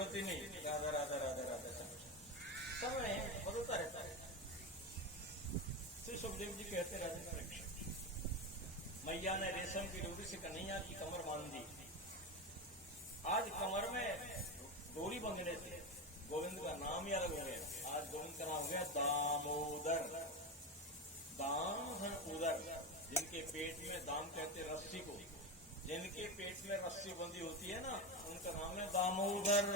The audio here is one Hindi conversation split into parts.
जरूरत ही नहीं। राधा राधा राधा राधा समय बदलता रहता है। श्री सुखदेव जी कहते राजन परीक्षित, मैया ने रेशम की डोरी से कन्हैया की कमर बांध दी। आज कमर में डोरी बंधने से गोविंद का नाम ही अलग हो गया। आज गोविंद का नाम हो गया दामोदर। दाम है उदर, जिनके पेट में, दाम कहते रस्सी को, जिनके पेट में रस्सी बंधी होती है ना, उनका नाम है दामोदर।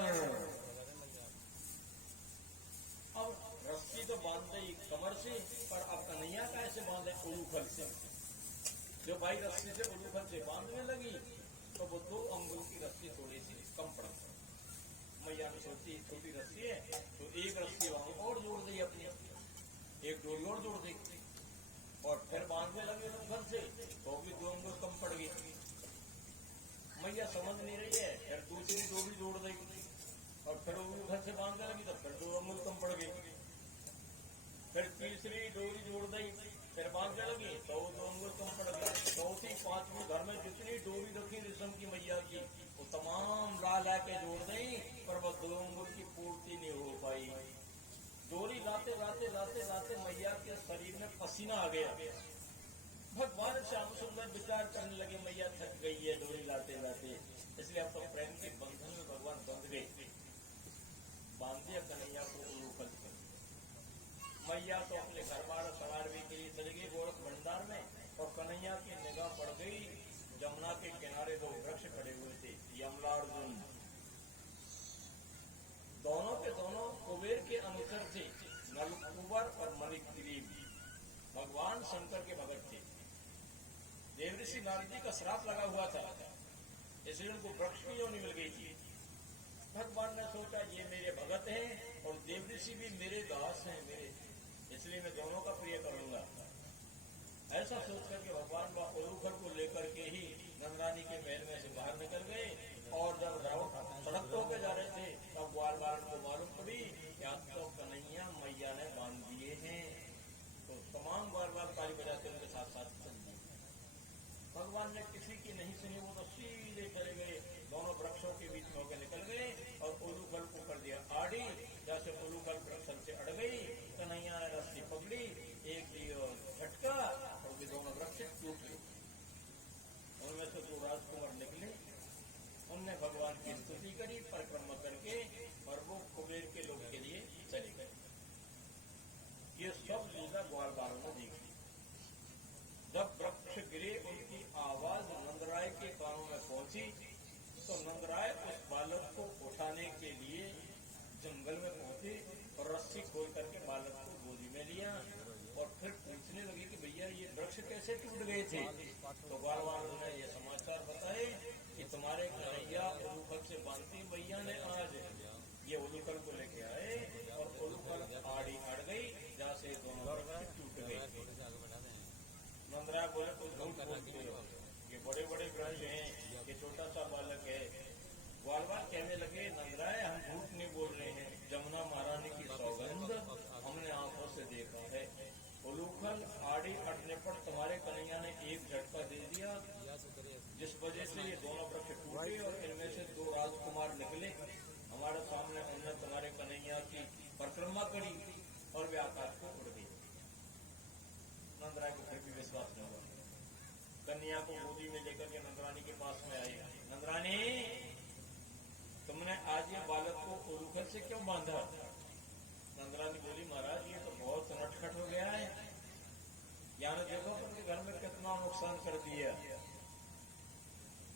अब रस्सी तो बांध दी कमर से, पर अब कन्हैया का ऐसे बांधे उलूखल से। जो भाई रस्सी से उलूखल से बांधने लगी तो वो 2 अंगुल की रस्सी थोड़ी सी कम पड़ गई। मैया ने सोची छोटी रस्सी है तो एक रस्सी वहां और जोड़ दी, अपनी एक डोरी और जोड़ दी, और फिर बांधने लगे उलूखल से तो भी 2 अंगुल कम पड़ गई। मैया समझ नहीं रही है, फिर दूसरी डोरी जोड़ दी और फिर उलूखल से बांधने लगी तो फिर 2 अंगुल कम पड़ गई। फिर तीसरी डोरी जोड़ दी, फिर बांधने लगी तो 2 अंगुल कम पड़ गए। चौथी, 5वीं, घर में जितनी डोरी रखी रेशम की मैया की वो तमाम ला ला के जोड़ दी, पर वह 2 अंगुल की पूर्ति नहीं हो पाई। डोरी लाते लाते लाते लाते मैया के शरीर में पसीना आ गया। भगवान श्याम सुंदर विचार करने लगे, मैया थक गई है डोरी लाते लाते, इसलिए अब तो प्रेम के बंधन में भगवान बंध गए। बांध दिया कन्हैया को उलूखल से। मैया तो अपने घर बार सवारने के लिए चली गई गोरख भंडार में, और कन्हैया की निगाह पड़ गई जमुना के किनारे 2 वृक्ष खड़े हुए थे, यमला और अर्जुन। दोनों के दोनों कुबेर के अनुचर थे, नलकुबर और मणिग्रीव। भगवान शंकर के भगत थे। देवऋषि नारद जी का श्राप लगा हुआ था, इसलिए उनको वृक्ष की योनि मिल गई थी। भगवान ने सोचा ये मेरे भगत हैं और देवऋषि भी मेरे दास हैं मेरे, इसलिए मैं दोनों का प्रिय करूंगा। ऐसा सोच करके भगवान वह उलूखल को लेकर के ही नंदरानी के महल में से बाहर निकल गए, और जब रावण सड़क होकर जा रहे थे तब ग्वाल बालन को मालूम पड़ी कि आज तो कन्हैया मैया ने बांध दिए हैं, तो तमाम ग्वाल बाल ताली बजाते उनके साथ साथ चल दिए। भगवान ने किसी की नहीं सुनी, वो तो सीधे चले गए, दोनों वृक्षों के बीच में होकर निकल गए और उलूखल को कर दिया आड़ी। जैसे उलूखल वृक्ष से अड़ गई, कन्हैया ने रस्सी पकड़ी, एक झटका और वे दोनों वृक्ष टूट गए। उनमें से 2 राजकुमार निकले, उनने भगवान की स्तुति करी परिक्रमा करके, और वो कुबेर के लोग के लिए चले गए। ये सब लीला ग्वाल बालों ने देखी। जब वृक्ष गिरे उनकी आवाज नंदराय के कानों में पहुंची तो नंदराय उस बालक को उठाने के लिए जंगल में पहुंचे और रस्सी खोल करके बालक को गोदी में लिया, और फिर पूछने लगे कि भैया ये वृक्ष कैसे टूट गए थे। तो ग्वाल वालों ने ये समाचार बताए कि तुम्हारे कन्हैया उलूखल से बांधती भैया ने आज ये उलूखल को लेके आए, और उलूखल आड़ी अड़ गई, जहाँ से दोनों वृक्ष टूट गए। नंदराय बोले कुछ झूठ बोलते हो, ये बड़े बड़े वृक्ष हैं, ये छोटा सा बालक है। ग्वाल बाल कहने लगे, नंदराय हम झूठ नहीं बोल रहे हैं, जमुना महारानी की सौगंध हमने आंखों से देखा है। उलूखल आड़ी अटने पर तुम्हारे कन्हैया ने एक झटका दे दिया, जिस वजह से ये दोनों वृक्ष टूटे और इनमें से 2 राजकुमार निकले हमारे सामने। उन्होंने तुम्हारे कन्हैया की परिक्रमा करी और वे आकाश को उड़ गई। नंदराय को फिर भी विश्वास न हुआ। कन्या को गोदी में लेकर के नंदरानी के पास में आई। नंदरानी, तुमने आज ये बालक को उलूखल से क्यों बांधा? नंदरानी बोली, महाराज ये तो बहुत नटखट हो गया है, यानी देखो तुमने घर में कितना नुकसान कर दिया।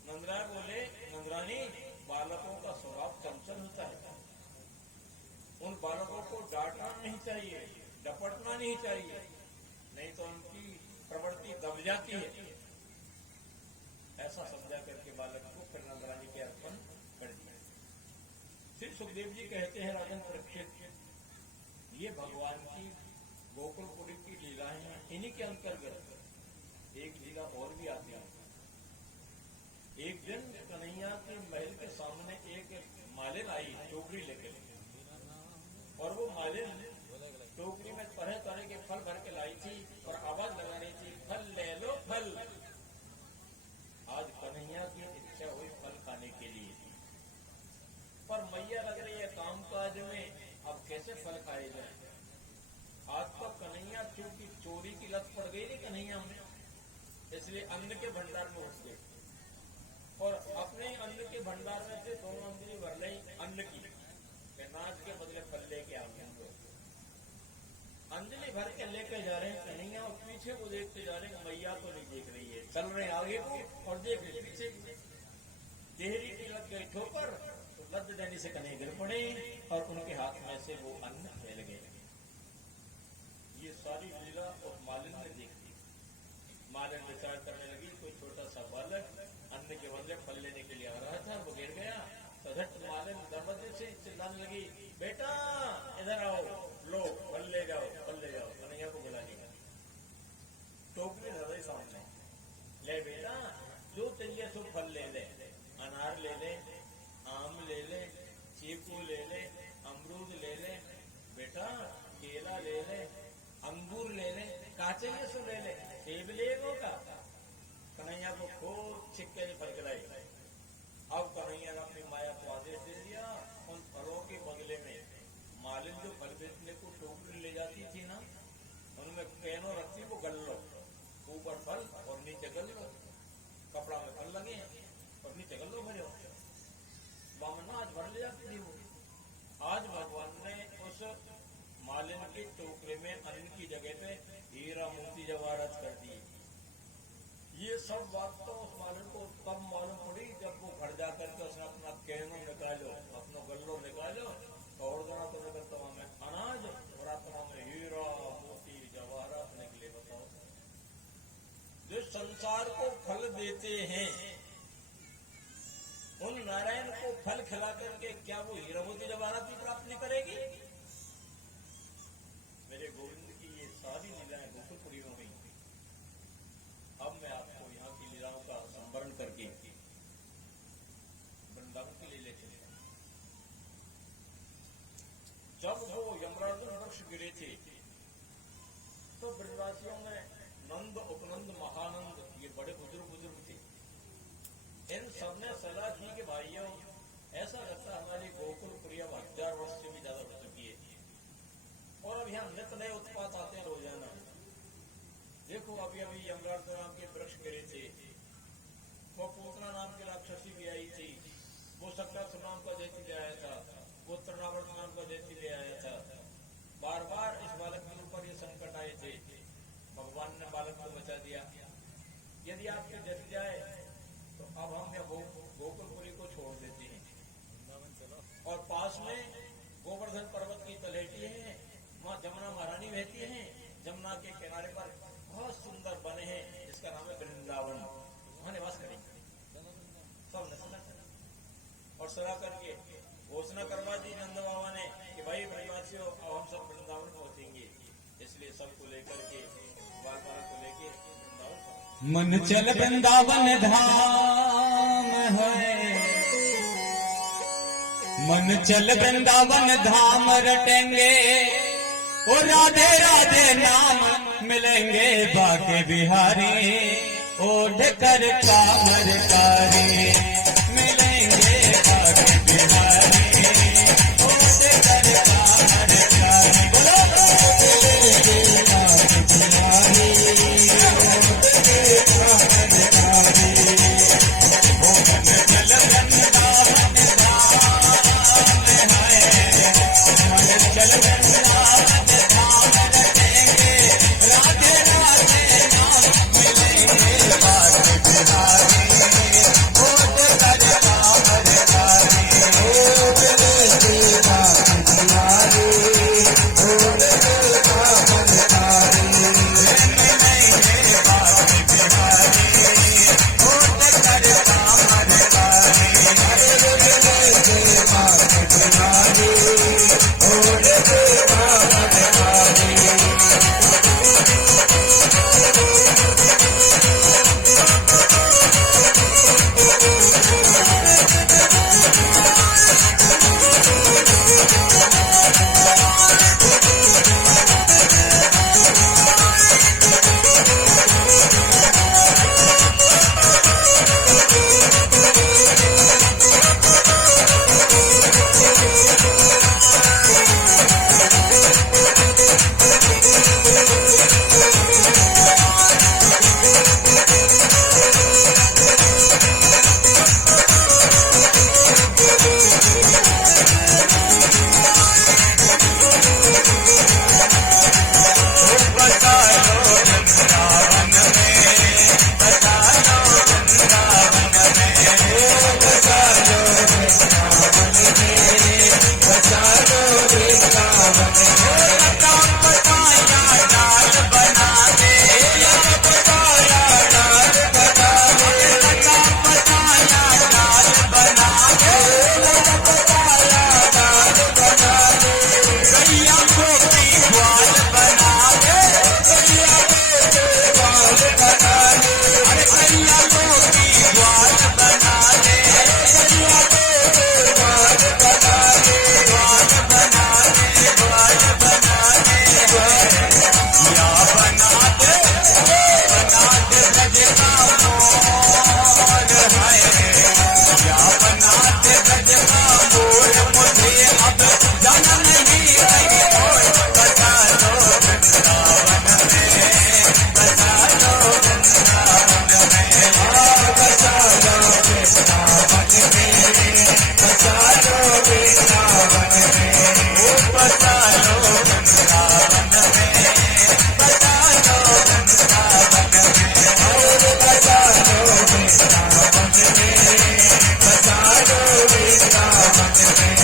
नंदराय बोले, नंदरानी बालकों का स्वभाव चंचल होता है, उन बालकों को डांटना नहीं चाहिए, डपटना नहीं चाहिए, नहीं तो उनकी प्रवृत्ति दब जाती है। ऐसा समझा करके बालक को फिर नंदरानी के अर्पण कर दिया। फिर सुखदेव जी कहते हैं, राजन परीक्षित, ये भगवान की गोकुलपुरी की लीलाएं हैं, इन्हीं के अंतर्गत एक लीला और भी आती है। एक दिन कन्हैया के महल के सामने एक मालिन आई टोकरी लेकर, और वो मालिन टोकरी में तरह तरह के फल भर के लाई थी और आवाज लगा रही थी, फल ले लो फल। आज कन्हैया की इच्छा हुई फल खाने के लिए, पर मैया लग कामकाज में अब कैसे फल खाए जाए। आज तो कन्हैया क्योंकि चोरी की लत पड़ गई नहीं कन्हैया में, इसलिए अन्न के भंडार में घुस गए और अपने अन्न के भंडार में से 2 अंजलि भर ली अन्न की, नाच के बदले फल लेके आ गए। अंजलि भर के लेके जा रहे हैं कन्हैया और पीछे को देखते जा रहे हैं, मैया तो नहीं देख रही है, चल रहे आगे को और देख रहे पीछे। देहरी की लग गई ठोकर तो लद देने से कन्हैया गिर पड़े और उनके हाथ में से वो अन्न फैल गए। ये सारी लीला और मालिन ने देखी। मालिन विचार करने लगी, कोई छोटा सा बालक अन्न के बदले फल लेने के लिए आ रहा था, वो गिर गया। सधट मालिन दरवाजे से चिल्लाने लगी, बेटा इधर आओ, लो फल ले जाओ, फल ले जाओ। कन्हैया को बुला लिया, टोकरी धर सामने, ले बेटा जो चाहिए सो फल ले ले, अनार ले ले, आम ले ले, चीकू ले ले, अमरूद ले ले, बेटा केला ले ले, अंगूर ले ले, का चाहिए सो ले ले, सेब ले लो का। कन्हैया को खूब छिक्के से फल खिलाई। अब कन्हैया ने अपनी माया को आदेश दे दिया, उन फलों के बदले में मालिन जो फल बेचने को टोकरी ले जाती थी ना, उनमें कैनो रखती, वो गल लो, ऊपर फल और नीचे गल लो, कपड़ा में फल लगे और नीचे गल लो भरे। वामना आज भर ले जाती थी वो। आज भगवान ने उस मालिन की टोकरी में अन्न की जगह पे हीरा मोती जवाहरात कर दिए। ये सब बात तो उस मालिन को तब मालूम पड़ी जब वो घर जाकर के उसने अपना कैनो निकालो, अपना गल्लो निकालो और दोनों तो निकलता में अनाज और आत्मा में हीरा मोती जवाहरात निकले। बताओ, जो संसार को फल देते हैं उन नारायण को फल खिला करके क्या वो हीरा मोती जवाहरात भी प्राप्त नहीं करेगी? मेरे गोविंद की ये सारी लीलाएं गोकुलपुरी में हुई। अब मैं आपको यहाँ की लीलाओं का संवरण करके वृंदावन के लिए ले चलेगा। जब वो यमराज वृक्ष गिरे थे तो ब्रजवासियों में नंद, उपनंद, महानंद ये बड़े बुजुर्ग थे। इन सबने सलाह की कि भाइयों ऐसा लगता हमारी गोकुलपुरी अब 1000 वर्ष से भी ज्यादा हो चुकी है और अब यहाँ नित नए उत्पात आते हैं रोजाना। देखो अभी अभी यमराज नाम के वृक्ष गिरे थे, वो पूतना नाम की राक्षसी भी आई थी, वो सक्रासुर नाम का दैत्य ले आया था, वो तृणावर्त नाम का दैत्य ले आया था। बार बार इस बालक के ऊपर ये संकट आए थे, भगवान ने बालक को बचा दिया। यदि आपके जल जाए तो अब हम या गोकुलपुरी को छोड़ देते हैं और पास में गोवर्धन पर्वत की तलहटी है, वहाँ जमुना महारानी बहती है। जमुना के किनारे पर बहुत सुंदर बने हैं जिसका नाम है वृंदावन, वहाँ निवास करेंगे सब नसना और सदा करके घोषणा करवा दी नंद बाबा ने कि भाई ब्रजवासियों अब हम सब वृंदावन पहुंचेंगे। इसलिए सबको लेकर के बाल बालक को लेके वृंदावन मन चल वृंदावन धाम है, मन चल वृंदावन धाम रटेंगे और राधे राधे नाम मिलेंगे बाके बिहारी, ओढ़ कर कामर कारी मिलेंगे बाके बिहारी, ओढ़ कर कामर कारी। बोलो बाके बिहारी, ओढ़ कर कामर कारी। ओ मन चल वृंदावन धाम है, मन चल वृंदावन बचा लो वृंदावन में, बचा लो वृंदावन में, और बचा लो वृंदावन में, बचा लो वृंदावन में।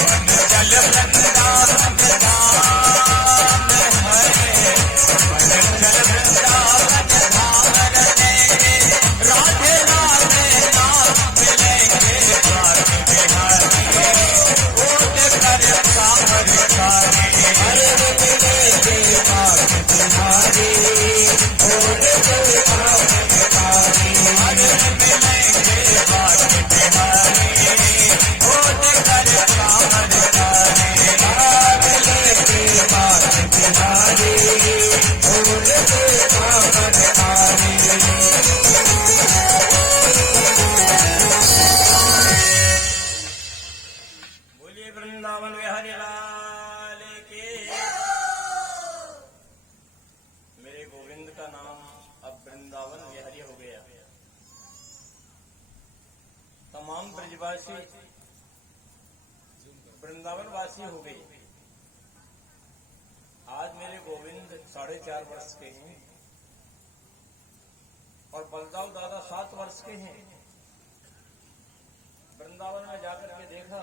वन चल वृंदावन धाम है, वन चल वृंदावन धाम रचेंगे, राधे राधे नाम मिलेंगे द्वार बिहारी, ओट कर कामरकारी, हरे मिलेंगे बाग बिहारी, ओट कर कामरकारी, हरे मिलेंगे बाग बिहारी, ओट कर कामरकारी, मिलेंगे बाग बिहारी, ओट कर कामरकारी। बोलिए वृंदावन बिहारी लाल के। मेरे गोविंद का नाम अब वृंदावन बिहारी हो गया। तमाम ब्रजवासी वृंदावन वासी हो गए। आज मेरे गोविंद 4.5 वर्ष के हैं और बलदाऊ दादा 7 वर्ष के हैं। वृंदावन में जाकर के देखा,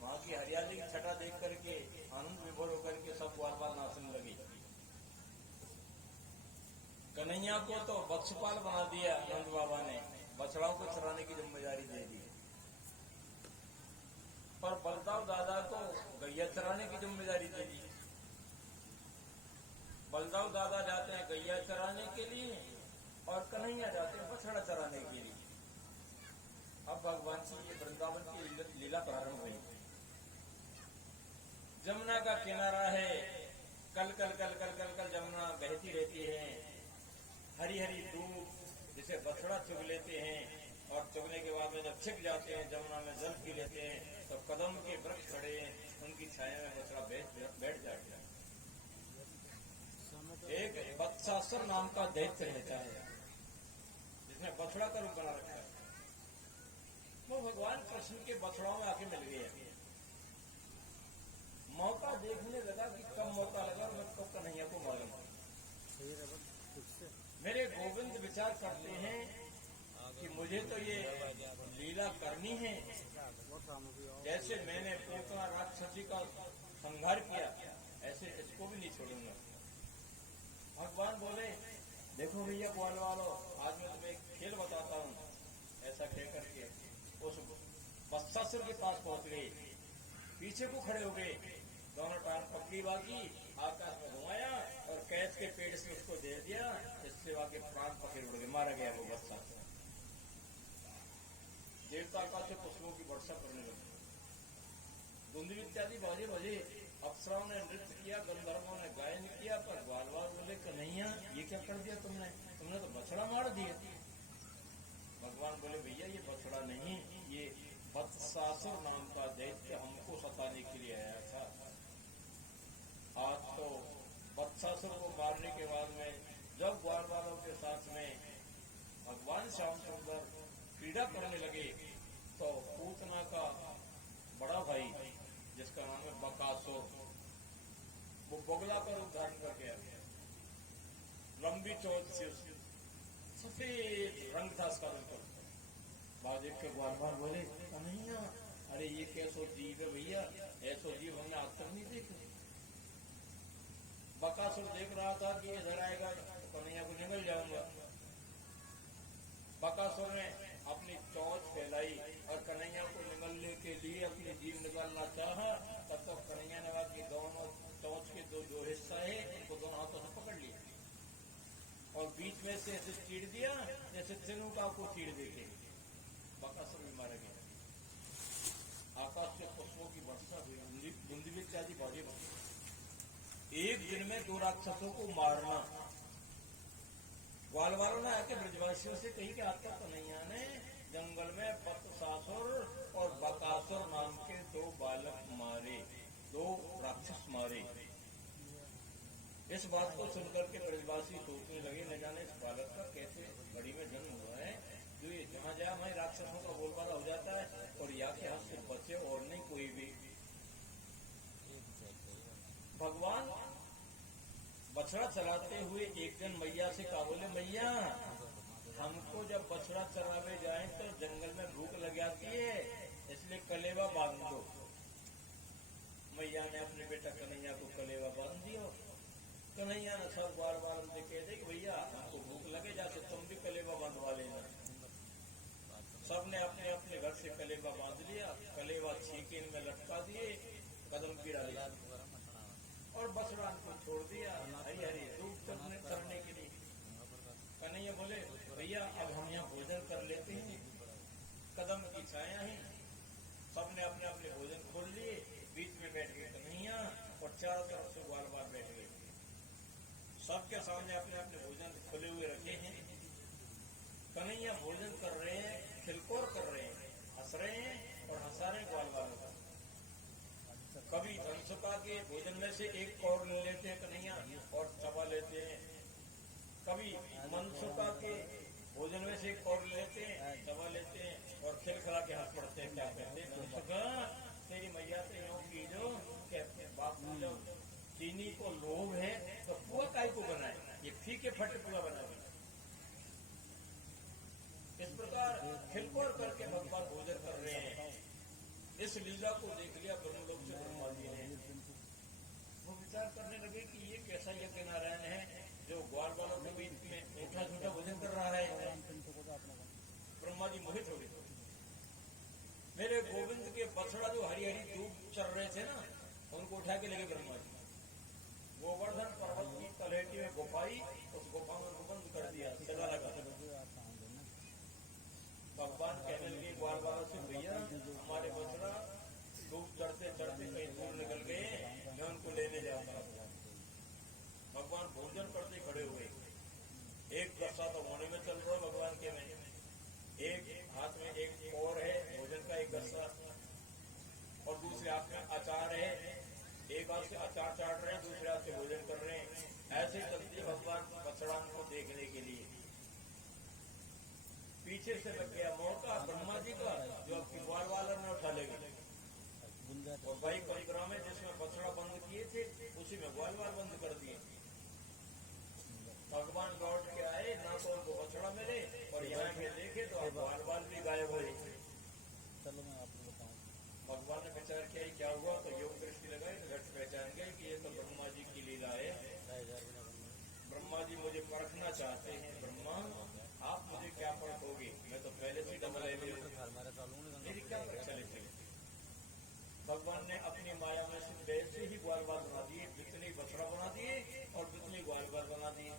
वहां की हरियाली की छटा देख करके आनंद विभोर होकर के सब बार बार नाचने लगे। कन्हैया को तो बत्सपाल बना दिया नंद बाबा ने, बछड़ाओं को चराने की जिम्मेदारी दे दी, पर बलदाऊ दादा को गैया चराने की जिम्मेदारी दे दी। बलदाऊ दादा जाते हैं गैया चराने के लिए और कन्हैया जाते हैं बछड़ा चराने के लिए। अब भगवान की ये वृंदावन की लीला प्रारंभ हुई। जमुना का किनारा है, कल कल कल कल कल कल जमुना बहती रहती है। हरी हरी दूब जिसे बछड़ा चुग लेते हैं और चुगने के बाद में जब छिप जाते हैं जमुना में जल पी लेते हैं, तो कदम के वृक्ष खड़े हैं, उनकी छाया में बछड़ा बैठ जाता है। एक बत्सासुर नाम का दैत्य रहता है जिसने बछड़ा का रूप बना रखा है। वो भगवान कृष्ण के बछड़ाओं में आके मिल गया। मौका देखने लगा कि कब मौका लगा और कब कन्हैया को मालूम। मेरे गोविंद विचार करते हैं कि मुझे तो ये लीला करनी है, जैसे मैंने पूतना राक्षसी का संहार किया ऐसे इसको भी नहीं छोड़ूंगा। भगवान बोले, देखो भैया ग्वाल वालों, आज मैं तुम्हें एक खेल बताता हूँ। ऐसा कह करके उस बत्सासुर के पास पहुंच गए, पीछे को खड़े हो गए, दोनों टांग पकड़ी बाकी आकाश में घुमाया और कैच के पेड़ से उसको दे दिया। इससे वाके प्राण पकड़ उड़ गए, मारा गया वो बत्सासुर। देवता आकाश से पुष्पों की वर्षा करने लगी, धुंधी इत्यादि बाजे बजे, अप्सराओं ने नृत्य किया, गंधर्वों ने गायन किया, पर ग्वालवाल बोले कन्हैया ये क्या कर दिया तुमने तो बछड़ा मार दिया। भगवान बोले भैया ये बछड़ा नहीं, ये बत्सासुर नाम का दैत्य हमको सताने के लिए आया था। आज तो बत्सासुर को मारने के बाद में जब ग्वालवालों के साथ में भगवान श्याम सुंदर क्रीड़ा करने लगे, तो पूतना का बड़ा भाई जिसका नाम है बकासुर, वो बगला का रूप धारण करके आ गया। लंबी चौथ से सफेद रंग था उसका बिल्कुल। बाजेब के ग्वालवाल बोले कन्हैया अरे ये कैसो जीव है भैया, ऐसो जीव हमने आज तक नहीं देखे। बकासुर देख रहा था कि इधर आएगा तो कन्हैया को निगल जाऊंगा। बकासुर ने अपनी चौथ फैलाई और कन्हैया को निगलने के लिए अपनी जीव निकालना चाहा, तब तक कन्हैया ने कहा कि दोनों चौथ के जो हिस्सा है उनको दोनों हाथों से पकड़ लिया और बीच में से ऐसे चीड़ दिया जैसे चिनुका को चीड़ देते। बकासुर भी मारा गया। आकाश से पुष्पों की वर्षा हुई, धुंधी इत्यादि बाजे बजे। एक दिन में 2 राक्षसों को मारना। ग्वालवालों ने आके ब्रजवासियों से कही कि आपका कन्हैया ने जंगल में बत्सासुर और बकासुर नाम के 2 बालक मारे, 2 राक्षस मारे। इस बात को सुनकर के ब्रजवासी सोचने लगे न जाने इस बालक का कैसे घड़ी में जन्म हुआ है, जो ये जहाँ जाए वहीं राक्षसों का बोलबाला हो जाता है और या के हाथ से बचे और नहीं कोई भी। बछड़ा चलाते हुए एक दिन मैया से कहा, बोले मैया हमको जब बछड़ा चरावे जाए तो जंगल में भूख लग जाती है, इसलिए कलेवा बांध दो। मैया ने अपने बेटा कन्हैया को कलेवा बांध दिया। कन्हैया ने सब बार बार उनसे कह दे कि भैया हमको भूख लगे जाते तुम भी कलेवा बांधवा लेना। सबने अपने अपने घर से कलेवा बांध लिया, कलेवा छीकेन में लटका दिए, कदम गिरा लिया और बछड़ा को छोड़ दिया हरी हरी धूप चरने के लिए। कन्हैया बोले भैया अब हम यहाँ भोजन कर लेते हैं, कदम की छाया है। सबने अपने अपने भोजन खोल लिए, बीच में बैठ गए कन्हैया और चारों तरफ से ग्वाल बाल बैठ गए। सबके सामने अपने अपने भोजन खुले हुए रखे हैं। कन्हैया भोजन कर रहे हैं, खिलकोर कर रहे हैं, हंस रहे हैं और हंसा रहे ग्वाल बालों को। कभी धनसुका के भोजन में से एक कौर ले लेते हैं कन्हैया और चबा लेते हैं, कभी मनसुका के भोजन में से एक कौर ले लेते हैं, चबा लेते हैं और खिलखिला के हंस पड़ते हैं। क्या कहते हैं, मनसुका तेरी मैया से यूं की जो कहते हैं बाप जो चीनी को लोभ है तो पुआ काय को बनाए, ये फीके फट पुआ बनाए। इस प्रकार खिलकोर करके भगवान भोजन कर रहे हैं। इस लीला को देख लिया ब्रह्मलोक से ब्रह्मा जी ने। वो विचार करने लगे कि ये कैसा यज्ञ नारायण है जो ग्वाल बालों के बीच में मीठा झूठा भोजन कर रहा है। ब्रह्मा जी मोहित हो गए। मेरे गोविंद के बछड़ा जो हरी हरी धूप चल रहे थे ना, उनको उठा के लगे ब्रह्मा जी। गोवर्धन पर्वत की तलहटी में गुफाई, उस गुफा में बंद कर दिया, सजा लगा। भगवान कहने लगे ग्वाल बालों से भैया हमारे बछड़ा धूप चढ़ते चढ़ते कहीं दूर निकल गए, मैं उनको लेने जाऊंगा। भगवान भोजन करते खड़े हुए, एक गस्सा तो होने में चल रहा है भगवान के में, एक हाथ में एक और है भोजन का एक गस्सा और दूसरे हाथ में अचार है। एक हाथ से अचार चाट रहे हैं, दूसरे हाथ से भोजन कर रहे हैं। ऐसे चलते भगवान बछड़ा को देखने के लिए। पीछे से लग गया मौका ब्रह्मा जी का, जो आपकी ग्वाल वाला ने उठा ले गए। और भाई पंद्रह में जिसमें बछड़ा बंद किए थे उसी में ग्वाल बाल बंद कर दिए। भगवान लौट के आए, ना तो उनको बछड़ा मिले और यहाँ पे देखे तो ग्वाल बाल भी गायब हो। चलो मैं आपको बताऊं। भगवान ने विचार किया क्या हुआ, तो योग दृष्टि लगाई तो झट पहचान गए कि ये तो ब्रह्मा जी की लीला है। ब्रह्मा जी मुझे परखना चाहते हैं। ब्रह्मा आप मुझे क्या परखोगे, मैं तो पहले से डबल है, मेरी क्या परीक्षा लेते। भगवान ने अपनी माया में से वैसे ही ग्वाल बाल बना दिए, जितने बछड़ा बना दिए और जितने ग्वाल बाल बना दिए।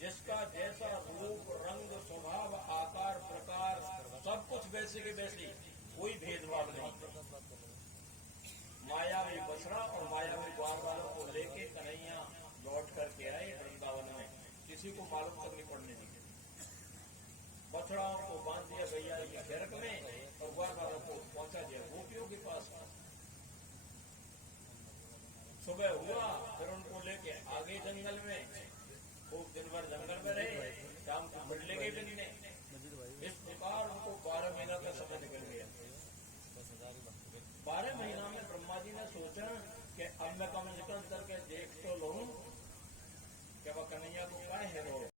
जिसका जैसा रूप रंग स्वभाव आकार प्रकार सब कुछ वैसे के वैसे, कोई भेदभाव नहीं। मायावी बछड़ा और मायावी ग्वाल बालों को लेके कन्हैया लौट करके आए वृंदावन में, किसी को मालूम तक नहीं पड़ने दी। बछड़ाओं को बांध दिया गैया के घेरक में और ग्वाल बालों को पहुंचा दिया गोपियों के पास। सुबह हुआ फिर उनको लेके आगे जंगल में, खूब दिन भर जंगल में रहे, शाम को फिर ले गए बिनने। इस प्रकार उनको 12 महीना का समय निकल गया। 12 महीना में ब्रह्मा जी ने सोचा कि अब मैं कम निकल करके देख तो लूं कि वह कन्हैया को क्या है रो।